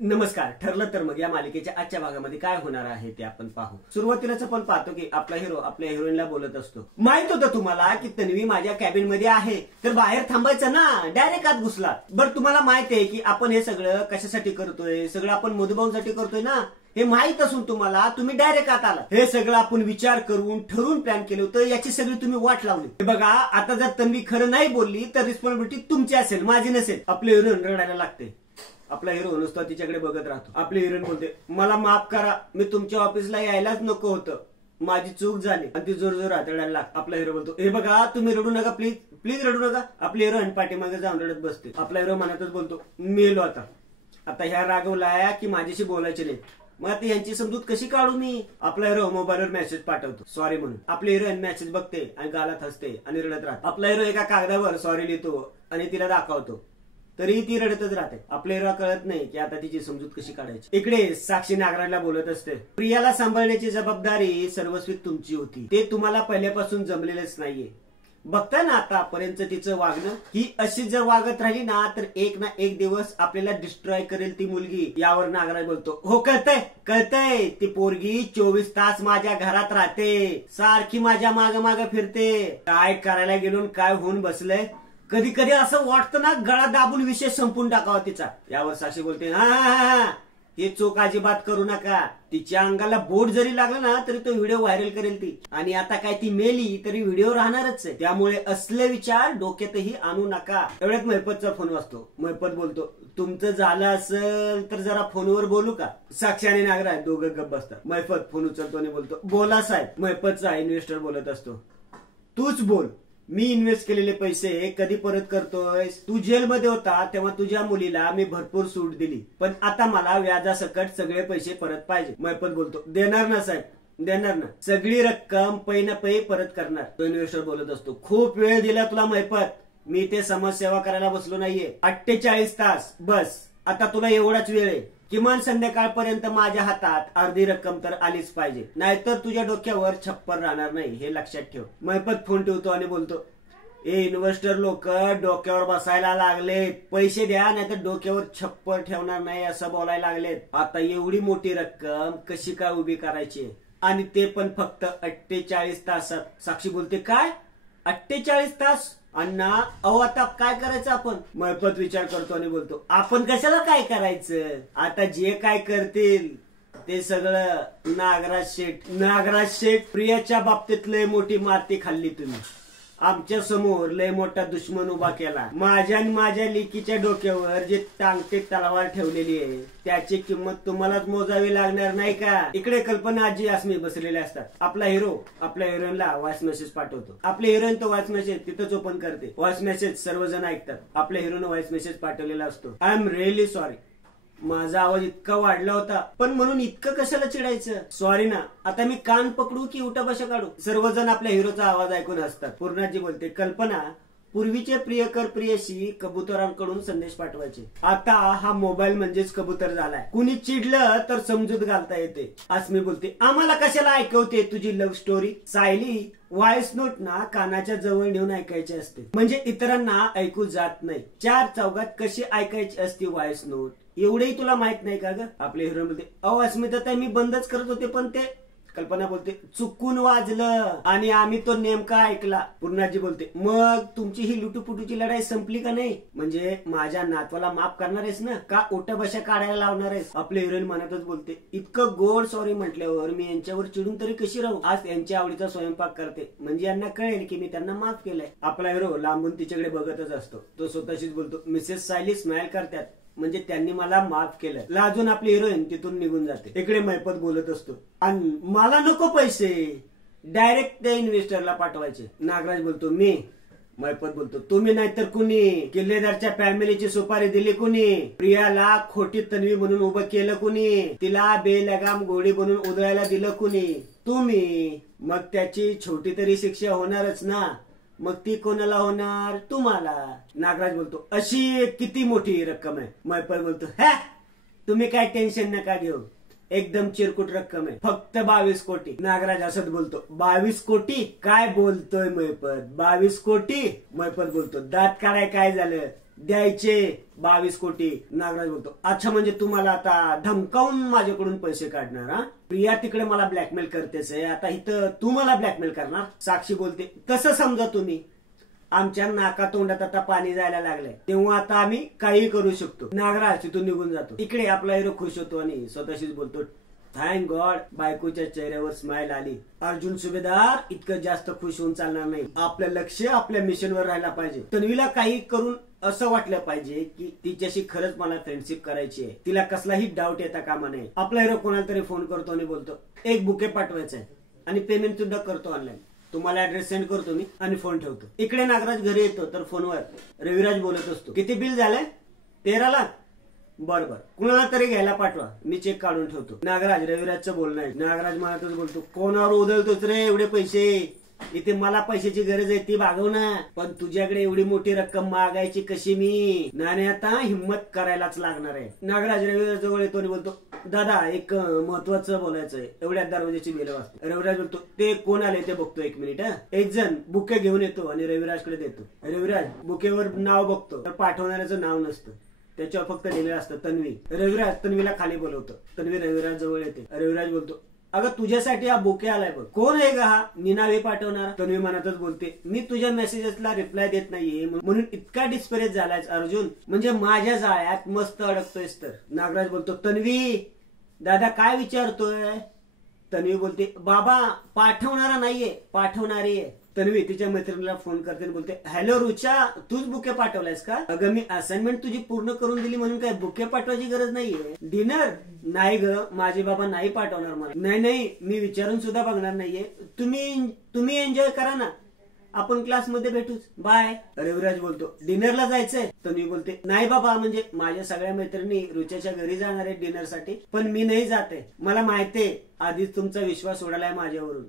नमस्कार. ठरलं तर मग या मालिकेच्या आजच्या भागामध्ये काय होणार आहे ते आपण पाहू. सुरुवातीलाच आपण पाहतो की आपला हिरो आपल्या हिरोईनला बोलत असतो. माहित होतं तुम्हाला की तन्वी माझ्या कॅबिन मध्ये आहे, तर बाहेर थांबायचं ना, डायरेक्ट आत घुसला. बरं तुम्हाला माहित आहे की आपण हे सगळं कशासाठी करतोय? सगळं आपण मधुभाऊंसाठी करतोय ना. हे माहित असून तुम्हाला तुम्ही डायरेक्ट आत आला. हे सगळं आपण विचार करून ठरवून प्लॅन केलं होतं, याची सगळी तुम्ही वाट लावली. बघा आता जर तन्वी खरं नाही बोलली तर रिस्पॉन्सिबिलिटी तुमची असेल, माझी नसेल. आपले हिरोईन रडायला लागते. आपला हिरो नुसता तिच्याकडे बघत राहतो. आपली हिरोईन बोलते, मला माफ करा, मी तुमच्या ऑफिसला यायलाच नको होतं, माझी चूक झाली. आणि ती जोर जोर रडायला लागते. आपला हिरो बोलतो, हे बघा तुम्ही रडू नका, प्लीज प्लीज रडू नका. आपली हिरोईन पाठीमागे जाऊन रडत बसते. आपला हिरो मनातच बोलतो, मेलो आता ह्या रागवलाय की माझ्याशी बोलायचे नाही. मग आता यांची समजूत कशी काढू मी? आपला हिरो मोबाईलवर मेसेज पाठवतो सॉरी म्हणून. आपली हिरोईन मेसेज बघते आणि गालात हसते आणि रडत राहते. आपला हिरो एका कागदावर सॉरी लिहितो आणि तिला दाखवतो, तरी ती रडतच राहते. आपल्याला कळत नाही की आता तिची समजूत कशी काढायची. इकडे साक्षी नागराजला बोलत असते, प्रियाला सांभाळण्याची जबाबदारी सर्वस्वी तुमची होती, ते तुम्हाला पहिल्यापासून जमलेलंच नाहीये. बघता ना आतापर्यंत तिचं वागणं. ही अशी जर वागत राहिली ना तर एक ना एक दिवस आपल्याला डिस्ट्रॉय करेल ती मुलगी. यावर नागराज बोलतो, हो कळतंय कळतंय, ती पोरगी 24 तास माझ्या घरात राहते, सारखी माझ्या माग माग फिरते. काय करायला गेलो काय होऊन बसलंय. कधी कधी असं वाटतं ना गळा दाबून विषय संपून टाकावा तिचा. यावर साक्षी बोलते, हा हे चोख अजिबात करू नका. तिच्या अंगाला बोट जरी लागलं ना तरी तो व्हिडिओ व्हायरल करेल ती. आणि आता काय ती मेली तरी व्हिडिओ राहणारच आहे. त्यामुळे असले विचार डोक्यातही आणू नका. एवढ्यात महिपतचा फोन वाजतो. महिपत बोलतो, तुमचं झालं असेल तर जरा फोनवर बोलू का? साक्षी आणि नागराज दोघं गप्प बसतात. महिपत फोन उचलतो आणि बोलतो, बोला साहेब. महिपतचा इन्व्हेस्टर बोलत असतो, तूच बोल, मी इन्व्हेस्ट केलेले पैसे कधी परत करतोय? तू जेलमध्ये होता तेव्हा तुझ्या मुलीला मी भरपूर सूट दिली, पण आता मला व्याजासकट सगळे पैसे परत पाहिजे. महिपत बोलतो, देणार ना साहेब, देणार ना, सगळी रक्कम पै न पै परत करणार. तो इन्व्हेस्टर बोलत असतो, खूप वेळ दिला तुला महिपत, मी ते समाजसेवा करायला बसलो नाहीये. 48 तास बस, आता तुला एवढाच वेळ आहे. किमान संध्याकाळपर्यंत माझ्या हातात अर्धी रक्कम तर आलीच पाहिजे, नाहीतर तुझ्या डोक्यावर छप्पर राहणार नाही, हे लक्षात ठेव. महिपत फोन ठेवतो आणि बोलतो, ए इन्व्हेस्टर लोक डोक्यावर बसायला लागलेत, पैसे द्या नाहीतर डोक्यावर छप्पर ठेवणार नाही असं बोलायला लागलेत. आता एवढी मोठी रक्कम कशी काय उभी करायची, आणि ते पण फक्त 48 तासात. साक्षी बोलते, काय 48 तास? अण्णा अहो आता काय करायचं आपण? महिपत विचार करतो आणि बोलतो, आपण कशाला काय करायचं, आता जे काय करतील ते सगळं नागराज शेठ. प्रियाच्या बाबतीत लय मोठी माती खाल्ली तुम्ही. आमच्या समोर लय मोठा दुश्मन उभा केला. माझ्या आणि माझ्या लेकीच्या डोक्यावर जे टांगते तलवार ठेवलेली आहे त्याची किंमत तुम्हालाच मोजावी लागणार नाही का? इकडे कल्पना आजी अस्मी बसलेले असतात. आपला हिरो आपल्या हिरोईनला व्हॉइस मेसेज पाठवतो. आपले हिरोईन तो व्हॉइस मेसेज तिथंच ओपन करते. व्हॉइस मेसेज सर्वजण ऐकतात. आपल्या हिरोईन व्हॉइस मेसेज पाठवलेला असतो, आय एम रिअली सॉरी, माझा आवाज इतका वाढला होता, पण म्हणून इतकं कशाला चिडायचं? सॉरी ना, आता मी कान पकडू की उठा बशा काढू? सर्वजण आपल्या हिरोचा आवाज ऐकून हसतात. पूर्णाजी बोलते, कल्पना, पूर्वीचे प्रियकर प्रियशी कबुतरांकडून संदेश पाठवायचे, आता हा मोबाईल म्हणजेच कबूतर झालाय. कुणी चिडलं तर समजूत घालता येते. अस्मी बोलते, आम्हाला कशाला ऐकवते तुझी love story? Sayali, voice note ना कानाच्या जवळ नेऊन ऐकायची असते, म्हणजे इतरांना ऐकू जात नाही. 4 चौघात कशी ऐकायची असते व्हॉइस नोट, एवढेही तुला माहित नाही का ग? आपले हिरो बोलते, अहो अस्मिता मी बंदच करत होते पण ते. कल्पना बोलते, चुकून वाजलं आणि आम्ही तो नेमका ऐकला. पूर्णाजी बोलते, मग तुमची ही लुटूपुटूची लढाई संपली का नाही? म्हणजे माझ्या नातवाला माफ करणार आहेस ना, का ओट्या बशा काढायला लावणार आहेस? आपले हिरोईन मनातच बोलते, इतकं गोड सॉरी म्हटल्यावर मी यांच्यावर चिडून तरी कशी राहू? आज यांच्या आवडीचा स्वयंपाक करते, म्हणजे यांना कळेल की मी त्यांना माफ केलंय. आपला हिरो लांबून तिच्याकडे बघतच असतो. तो स्वतःशीच बोलतो, मिसेस सायली स्माइल करतात, म्हणजे त्यांनी मला माफ केलं. लाजून आपली हिरोईन तिथून निघून जाते. इकडे महिपत बोलत असतो, आणि मला नको पैसे, डायरेक्ट त्या इन्व्हेस्टरला पाठवायचे. नागराज बोलतो, मी. महिपत बोलतो, तुम्ही नाहीतर कुणी? किल्लेदारच्या फॅमिलीची सुपारी दिली कुणी? प्रियाला खोटी तन्वी म्हणून उभं केलं कुणी? तिला बेलगाम गोळी बनून उधळायला दिलं कुणी? तुम्ही. मग त्याची छोटी तरी शिक्षा होणारच ना, मग ती कोणाला होणार? तुम्हाला. नागराज बोलतो, अशी किती मोठी रक्कम आहे? महिपत बोलतो, हा तुम्ही काय टेन्शन नका घेऊ, एकदम चिरकुट रक्कम आहे, फक्त 22 कोटी. नागराज असत बोलतो, 22 कोटी? काय बोलतोय महिपत, 22 कोटी? महिपत बोलतो, दात काढाय काय झालं, द्यायचे 22 कोटी. नागराज बोलतो अच्छा म्हणजे तुम्हाला आता धमकावून माझ्याकडून पैसे काढणार? हा, प्रिया तिकडे मला ब्लॅकमेल करतेस, आता इथं तू मला ब्लॅकमेल करणार? साक्षी बोलते कसं समजा तुम्ही, आमच्या नाका तोंडात आता पाणी जायला लागलंय, तेव्हा आता आम्ही काही करू शकतो. नागराज तिथून निघून जातो. इकडे आपला हिरो खुश होतो आणि स्वतःशीच बोलतो थँक गॉड, बायकोच्या चेहऱ्यावर स्माइल आली. अर्जुन सुभेदार इतकं जास्त खुश होऊन चालणार नाही, आपलं लक्ष आपल्या मिशनवर राहायला पाहिजे. तन्वीला काही करून असं वाटलं पाहिजे की तिच्याशी खरंच मला फ्रेंडशिप करायची आहे, तिला कसलाही डाऊट येता कामा नये. आपला हिरो कोणाला तरी फोन करतो आणि बोलतो एक बुके पाठवायचा आहे आणि पेमेंट सुद्धा करतो ऑनलाईन, तुम्हाला ऍड्रेस सेंड करतो मी आणि फोन ठेवतो. इकडे नागराज घरी येतो तर फोनवर रविराज बोलत असतो किती बिल झालंय? 13 लाख. बरोबर, कुणाला तरी घ्यायला पाठवा, मी चेक काढून ठेवतो. नागराज रविराजचं बोलणं आहे. नागराज मनातच बोलतो कोणावर उधळतोच रे एवढे पैसे, इथे मला पैशाची गरज आहे ती भागव ना, पण तुझ्याकडे एवढी मोठी रक्कम मागायची कशी मी? नाणे आता हिम्मत करायलाच लागणार आहे. नागराज रविराज जवळ येतो आणि बोलतो दादा एक महत्वाचं बोलायचंय. एवढ्या दरवाजाची बेल वाजते. रविराज बोलतो ते कोण आले ते बघतो, 1 मिनिट. एक जण बुके घेऊन येतो आणि रविराजकडे देतो. रविराज बुकेवर नाव बघतो तर पाठवणाऱ्याचं नाव नसतं, त्याच्यावर फक्त लिहिलेलं असतं तन्वी. रविराज तन्वीला खाली बोलवतो. तन्वी रविराज जवळ येते. रविराज बोलतो अगं तुझ्यासाठी हा बुके आलाय बघ. कोण आहे का हा? निनावे पाठवणार. तन्वी मनातच बोलते मी तुझ्या मेसेजेसला रिप्लाय देत नाहीये म्हणून इतका डिस्परेस झालाय अर्जुन, म्हणजे माझ्या जाळ्यात मस्त अडकतोयस तर. नागराज बोलतो तन्वी दादा काय विचारतोय? तन्वी बोलते बाबा पाठवणारा नाहीये, पाठवणारी आहे. तन्वी तिच्या मैत्रिणीला फोन करते आणि बोलते हॅलो रुचा, तूच बुके पाठवलायस का? अगं मी असाइनमेंट तुझी पूर्ण करून दिली म्हणून काय बुके पाठवायची गरज नाहीये. डिनर? नाही ग, माझे बाबा नाही पाठवणार मला. नाही मी विचारून सुद्धा बघणार नाहीये, तुम्ही एन्जॉय करा ना, आपण क्लासमध्ये भेटूच, बाय. रविराज बोलतो डिनरला जायचंय? तन्वी बोलते नाही बाबा, म्हणजे माझ्या सगळ्या मैत्रिणी रुच्याच्या घरी जाणार आहेत डिनरसाठी, पण मी नाही जाते. मला माहितीये आधीच तुमचा विश्वास उडालाय माझ्यावरून,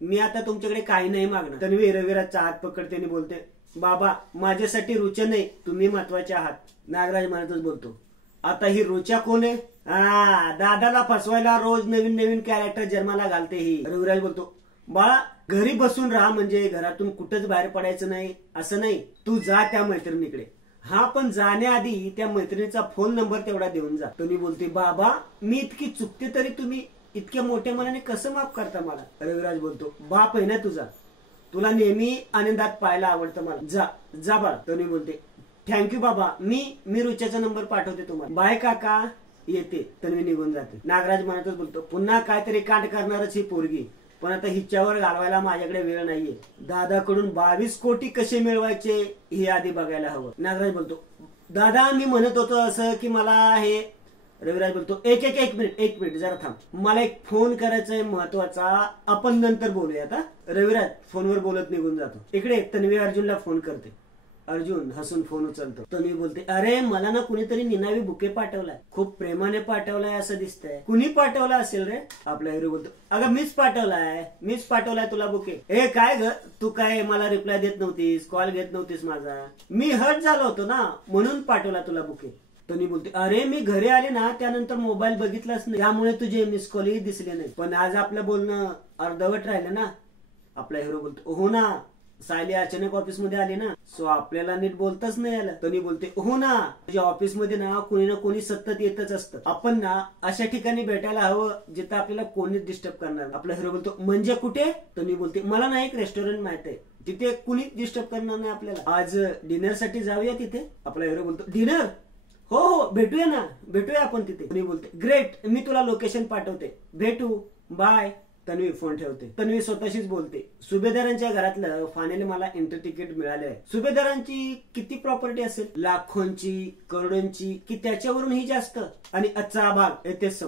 मी आता तुमच्याकडे काही नाही मागणार. तन्वी रविराजचा हात पकडते आणि बोलते बाबा माझ्यासाठी रुचा नाही, तुम्ही महत्वाचे आहात. नागराज मनातच बोलतो आता ही रुचा कोण आहे? दादाला फसवायला रोज नवीन नवीन कॅरेक्टर जन्माला घालते ही. रविराज बोलतो बाळा घरी बसून राहा, म्हणजे घरातून कुठंच बाहेर पडायचं नाही असं नाही, तू जा त्या मैत्रिणीकडे. हा पण जाण्याआधी त्या मैत्रिणीचा फोन नंबर तेवढा देऊन जा. तन्वी बोलते बाबा मी इतकी चुकते तरी तुम्ही इतक्या मोठ्या मनाने कसं माफ करता मला? रविराज बोलतो बाप आहे ना तुझा, तुला नेहमी आनंदात पाहायला आवडतं मला, जा जा बाळा. तन्वी बोलते थँक्यू बाबा, मी रुच्याचा नंबर पाठवते तुम्हाला, बाय काका. येते. तन्वी निघून जाते. नागराज मनातच बोलतो पुन्हा काहीतरी कांड करणारच ही पोरगी, पण आता हिच्यावर घालवायला माझ्याकडे वेळ नाहीये. दादाकडून 22 कोटी कसे मिळवायचे हे आधी बघायला हवं. नागराज बोलतो दादा मी म्हणत होतो असं की मला हे. रविराज बोलतो एक मिनिट जरा थांब, मला एक फोन करायचा आहे महत्वाचा, आपण नंतर बोलूया आता. रविराज फोनवर बोलत निघून जातो. इकडे तन्वी अर्जुनला फोन करते. अर्जुन हसून फोन उचलतो. तन्वी बोलते अरे मला ना कुणीतरी निनावी बुके पाठवलाय, खूप प्रेमाने पाठवलाय असं दिसतंय. कुणी पाठवला असेल रे? आपला हिरो बोलतो अगं मीच पाठवलाय तुला बुके. ए काय ग, तू काय मला रिप्लाय देत नव्हतीस, कॉल घेत नव्हतीस माझा, मी हर्ट झालो होतो ना म्हणून पाठवला तुला बुके. तन्वी बोलते अरे मी घरी आले ना त्यानंतर मोबाईल बघितलाच नाही, त्यामुळे तुझे मिस कॉलही दिसले नाही, पण आज आपलं बोलणं अर्धवट राहिलं ना. आपला हिरो बोलतो हो ना, सायली अचानक ऑफिस मध्ये आली ना, सो आपल्याला नीट बोलताच नाही आलं. तन्वी बोलते हो ना, तुझ्या ऑफिस मध्ये ना कोणी सतत येतच असतं, आपण ना अशा ठिकाणी भेटायला हवं जिथं आपल्याला कोणीच डिस्टर्ब करणार. आपला हिरो बोलतो म्हणजे कुठे? तन्वी बोलते मला ना एक रेस्टॉरंट माहित आहे, तिथे कुणीच डिस्टर्ब करणार नाही आपल्याला, आज डिनर साठी जाऊया तिथे. आपला हिरो बोलतो डिनर? हो भेटूया आपण तिथे. तन्वी बोलते ग्रेट, मी तुला लोकेशन पाठवते, भेटू, बाय. तन्वी फोन ठेवते. तन्वी स्वतःशीच बोलते सुभेदारांच्या घरातलं फायनली मला एंट्री तिकीट मिळालंय. सुभेदारांची किती प्रॉपर्टी असेल? लाखोंची, करोडोंची, की त्याच्यावरून ही जास्त? आणि आजचा भाग येथेच संपतो.